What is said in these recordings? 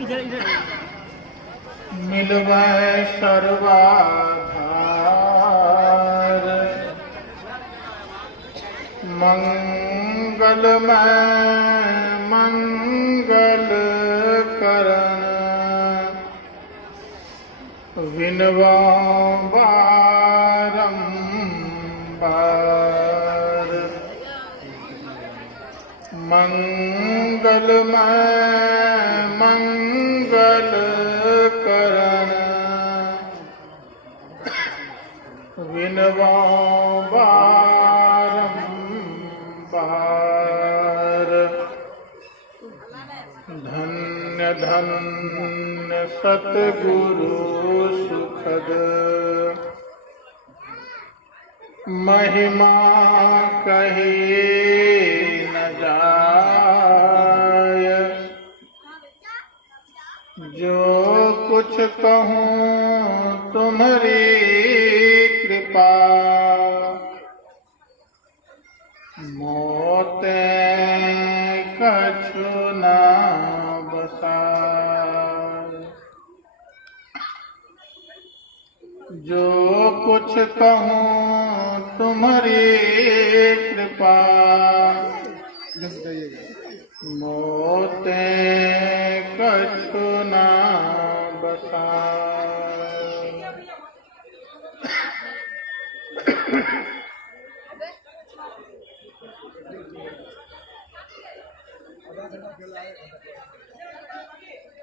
इधर इधर मिलवै सर्वाधार मंगलमय मंगल करण विनवा बारंबार मंगलमय मंगल करण विनवा बारंबार धन्य धन्य सतगुरु सुखद महिमा कही न जाय जो कुछ कहूँ तुम्हारी कृपा मोते कछु न बसाय जो कुछ कहूँ तुम्हारी कृपा मोते कछु न बसाय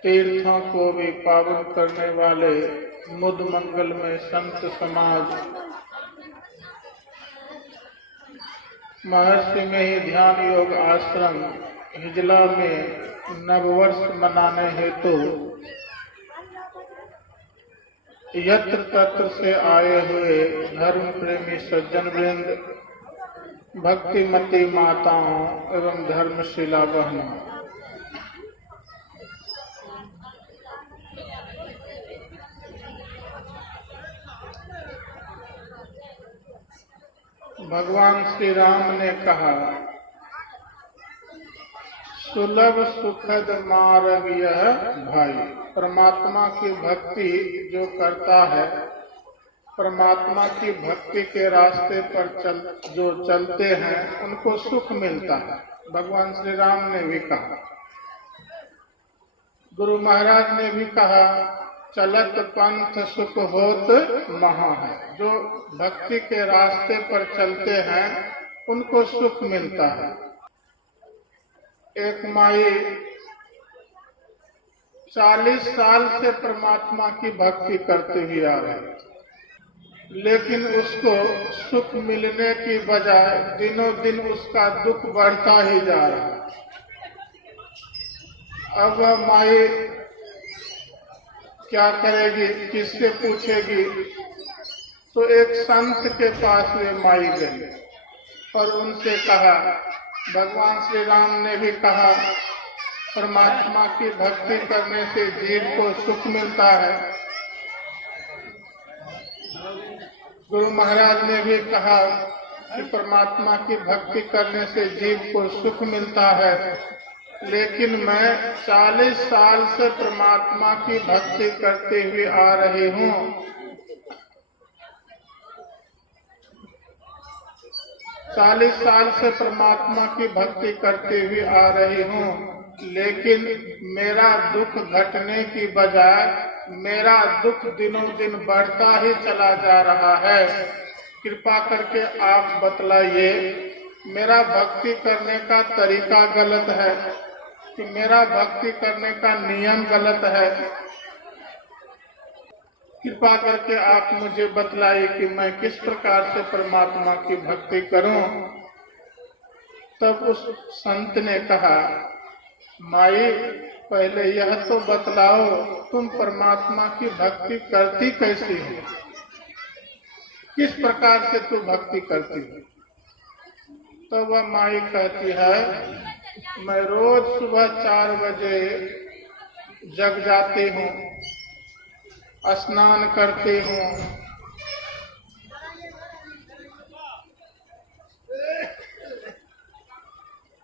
तीर्थों को भी पावन करने वाले मुद मंगल में संत समाज महर्षि में ही ध्यान योग आश्रम हिजला में नववर्ष मनाने हेतु यत्र तत्र से आए हुए धर्म प्रेमी सज्जन वृंद, भक्तिमती माताओं एवं धर्मशिला बहनों, भगवान श्री राम ने कहा, सुलभ सुखद मार्ग यह भाई। परमात्मा की भक्ति जो करता है, परमात्मा की भक्ति के रास्ते पर जो चलते हैं उनको सुख मिलता है। भगवान श्री राम ने भी कहा, गुरु महाराज ने भी कहा, चलत पंथ सुख होत महा है। जो भक्ति के रास्ते पर चलते हैं उनको सुख मिलता है। एक माई 40 साल से परमात्मा की भक्ति करते हुए आ रही, लेकिन उसको सुख मिलने की बजाय दिनों दिन उसका दुख बढ़ता ही जा रहा है। अब वह माई क्या करेगी, किससे पूछेगी? तो एक संत के पास वे माई गई और उनसे कहा, भगवान श्री राम ने भी कहा, परमात्मा की भक्ति करने से जीव को सुख मिलता है। गुरु महाराज ने भी कहा कि परमात्मा की भक्ति करने से जीव को सुख मिलता है, लेकिन मैं 40 साल से परमात्मा की भक्ति करते हुए आ रही हूँ। 40 साल से परमात्मा की भक्ति करते हुए आ रही हूँ, लेकिन मेरा दुख घटने की बजाय मेरा दुख दिनों दिन बढ़ता ही चला जा रहा है। कृपा करके आप बतलाइए, मेरा भक्ति करने का तरीका गलत है कि मेरा भक्ति करने का नियम गलत है? कृपा करके आप मुझे बतलाइए कि मैं किस प्रकार से परमात्मा की भक्ति करूं। तब उस संत ने कहा, माई पहले यह तो बतलाओ, तुम परमात्मा की भक्ति करती कैसी हो? किस प्रकार से तू भक्ति करती हो? तो वह माई कहती है, मैं रोज सुबह 4 बजे जग जाती हूँ, स्नान करती हूँ,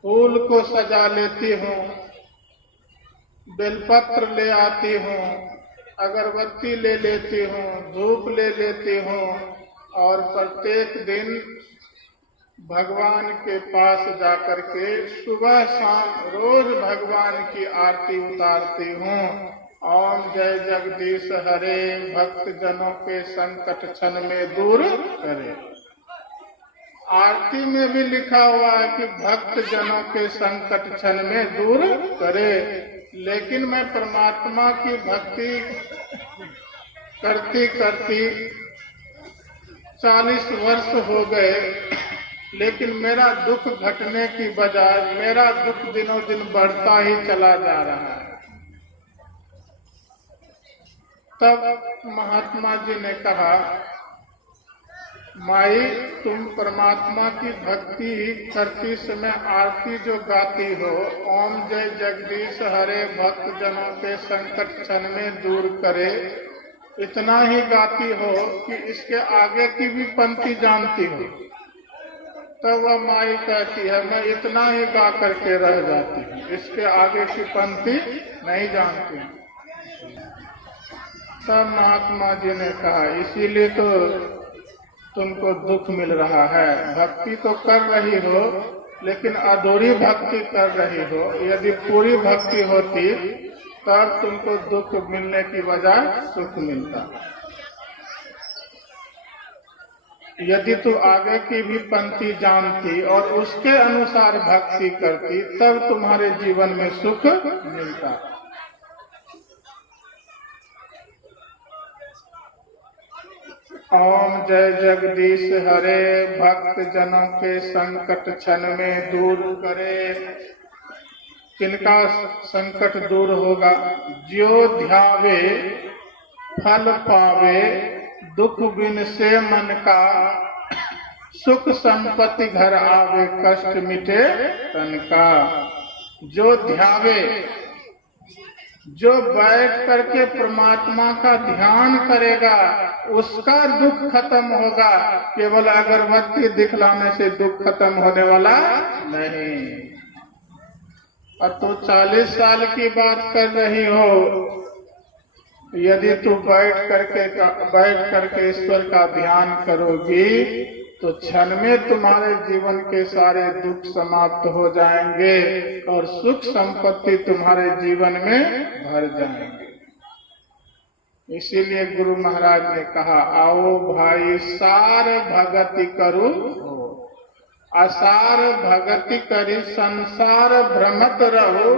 फूल को सजा लेती हूँ, बेलपत्र ले आती हूँ, अगरबत्ती ले लेती हूँ, धूप ले लेती हूँ और प्रत्येक दिन भगवान के पास जाकर के सुबह शाम रोज भगवान की आरती उतारती हूँ। ओम जय जगदीश हरे, भक्त जनों के संकट क्षण में दूर करे। आरती में भी लिखा हुआ है कि भक्त जनों के संकट क्षण में दूर करे, लेकिन मैं परमात्मा की भक्ति करती करती 40 वर्ष हो गए, लेकिन मेरा दुख घटने की बजाय मेरा दुख दिनों दिन बढ़ता ही चला जा रहा है। तब महात्मा जी ने कहा, माई तुम परमात्मा की भक्ति करती समय आरती जो गाती हो, ओम जय जगदीश हरे, भक्त जनों के संकट क्षण में दूर करे, इतना ही गाती हो कि इसके आगे की भी पंक्ति जानती हो? तब वह माई कहती है, मैं इतना ही गा करके रह जाती हूँ, इसके आगे की पंक्ति नहीं जानती। तब महात्मा जी ने कहा, इसीलिए तो तुमको दुख मिल रहा है। भक्ति तो कर रही हो, लेकिन अधूरी भक्ति कर रही हो। यदि पूरी भक्ति होती तब तुमको दुख मिलने की बजाय सुख मिलता। यदि तू आगे की भी पंक्ति जानती और उसके अनुसार भक्ति करती, तब तुम्हारे जीवन में सुख मिलता। ओम जय जगदीश हरे, भक्त जनों के संकट क्षण में दूर करे। किनका संकट दूर होगा? ज्यो ध्यावे फल पावे, दुख बिन से मन का, सुख संपत्ति घर आवे, कष्ट मिटे तन का। जो ध्यावे, जो बैठ करके परमात्मा का ध्यान करेगा, उसका दुख खत्म होगा। केवल अगरबत्ती दिखलाने से दुख खत्म होने वाला नहीं। और तू 40 साल की बात कर रही हो, यदि तू बैठ करके ईश्वर का ध्यान करोगी तो क्षण में तुम्हारे जीवन के सारे दुख समाप्त हो जाएंगे और सुख संपत्ति तुम्हारे जीवन में भर जाएंगे। इसीलिए गुरु महाराज ने कहा, आओ भाई सार भगति करू, असार भगति करी संसार भ्रमत रहो,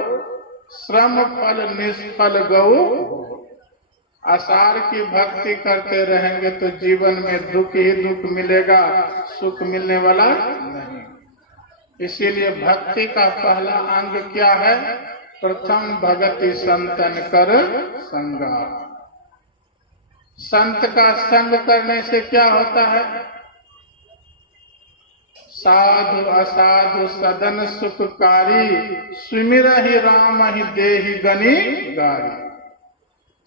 श्रम फल निष्फल गऊ। असार की भक्ति करते रहेंगे तो जीवन में दुख ही दुख मिलेगा, सुख मिलने वाला नहीं। इसीलिए भक्ति का पहला अंग क्या है? प्रथम भगति संतन कर संगा। संत का संग करने से क्या होता है? साधु असाधु सदन सुखकारी, सुमिरहि राम ही देहि गनि गारी।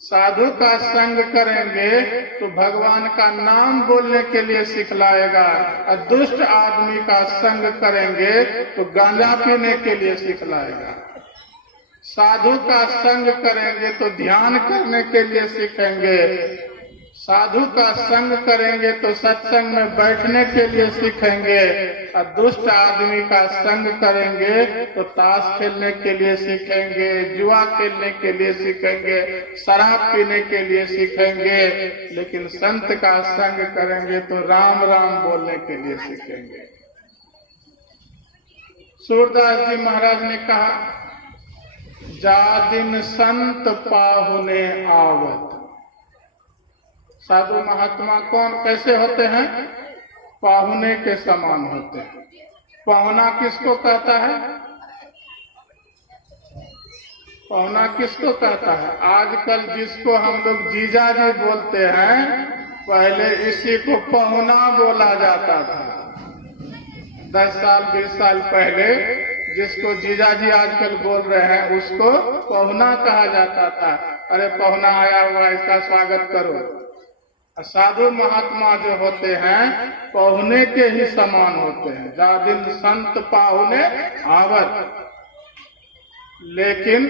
साधु का संग करेंगे तो भगवान का नाम बोलने के लिए सिखलाएगा, और दुष्ट आदमी का संग करेंगे तो गांजा पीने के लिए सिखलाएगा। साधु का संग करेंगे तो ध्यान करने के लिए सीखेंगे। साधु का संग करेंगे तो सत्संग में बैठने के लिए सीखेंगे, और दुष्ट आदमी का संग करेंगे तो ताश खेलने के लिए सीखेंगे, जुआ खेलने के लिए सीखेंगे, शराब पीने के लिए सीखेंगे। लेकिन संत का संग करेंगे तो राम राम बोलने के लिए सीखेंगे। सूरदास जी महाराज ने कहा, जा दिन संत पाहुने आवत। साधु महात्मा कौन कैसे होते हैं? पाहुने के समान होते हैं। पाहुना किसको कहता है? पाहुना किसको कहता है? आजकल जिसको हम लोग जीजा जी बोलते हैं, पहले इसी को पाहुना बोला जाता था। 10 साल 20 साल पहले जिसको जीजा जी आजकल बोल रहे हैं, उसको पाहुना कहा जाता था। अरे पाहुना आया हुआ, इसका स्वागत करो। साधु महात्मा जो होते हैं पाहुने के ही समान होते हैं। जा दिन संत पाहुने आवत। लेकिन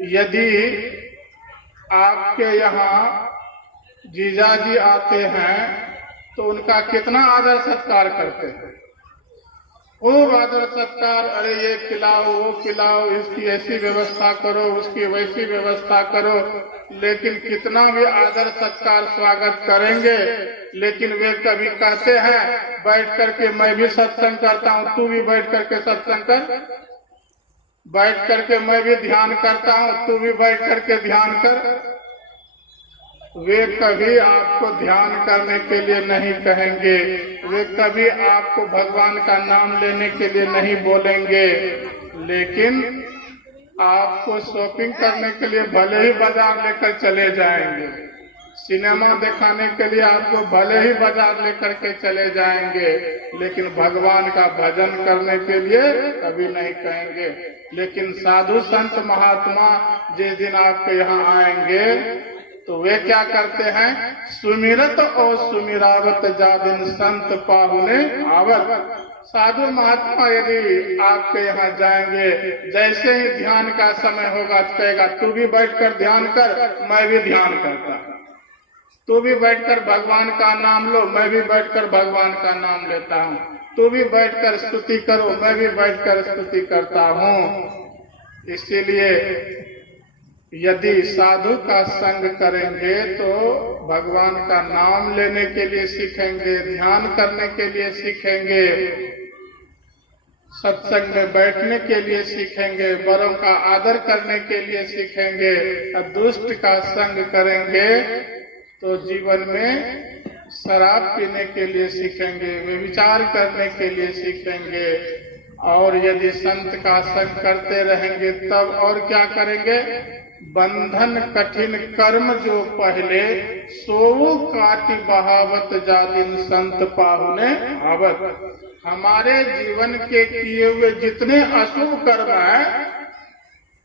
यदि आपके यहाँ जीजाजी आते हैं तो उनका कितना आदर सत्कार करते हैं, खूब आदर सत्कार, अरे ये खिलाओ वो खिलाओ, इसकी ऐसी व्यवस्था करो उसकी वैसी व्यवस्था करो, लेकिन कितना भी आदर सत्कार स्वागत करेंगे, लेकिन वे कभी कहते हैं बैठ करके मैं भी सत्संग करता हूँ, तू भी बैठ करके सत्संग कर, बैठ करके मैं भी ध्यान करता हूँ, तू भी बैठ करके ध्यान कर। वे कभी आपको ध्यान करने के लिए नहीं कहेंगे, वे कभी आपको भगवान का नाम लेने के लिए नहीं बोलेंगे, लेकिन आपको शॉपिंग करने के लिए भले ही बाजार लेकर चले जाएंगे, सिनेमा दिखाने के लिए आपको भले ही बाजार लेकर के चले जाएंगे, लेकिन भगवान का भजन करने के लिए कभी नहीं कहेंगे। लेकिन साधु संत महात्मा जिस दिन आपके यहाँ आएंगे तो वे क्या करते हैं, सुमिरत और सुमिरावत जादिन संत पाहुने आवत। साधु महात्मा यदि आपके यहाँ जाएंगे, जैसे ही ध्यान का समय होगा तो कहेगा तू भी बैठकर ध्यान कर, मैं भी ध्यान करता, तू भी बैठकर भगवान का नाम लो, मैं भी बैठकर भगवान का नाम लेता हूँ, तू भी बैठकर स्तुति करो, मैं भी बैठकर स्तुति करता हूँ। इसीलिए यदि साधु का संग करेंगे तो भगवान का नाम लेने के लिए सीखेंगे, ध्यान करने के लिए सीखेंगे, सत्संग में बैठने के लिए सीखेंगे, बड़ों का आदर करने के लिए सीखेंगे। और दुष्ट का संग करेंगे तो जीवन में शराब पीने के लिए सीखेंगे, व्यभिचार करने के लिए सीखेंगे। और यदि संत का संग करते रहेंगे तब और क्या करेंगे, बंधन कठिन कर्म जो पहले सोऊ काटी बहावत जादिन संत पाहुने आवत। हमारे जीवन के किए हुए जितने अशुभ कर्म है,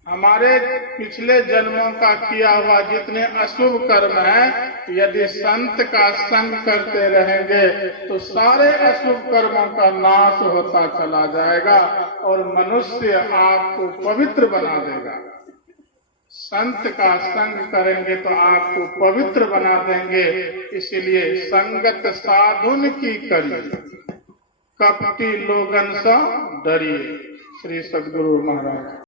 हमारे पिछले जन्मों का किया हुआ जितने अशुभ कर्म है, यदि संत का संग करते रहेंगे तो सारे अशुभ कर्मों का नाश होता चला जाएगा और मनुष्य आपको पवित्र बना देगा। संत का संग करेंगे तो आपको पवित्र बना देंगे। इसलिए संगत साधुन की करिए, कपटी लोगन सा डरिए। श्री सद्गुरु महाराज।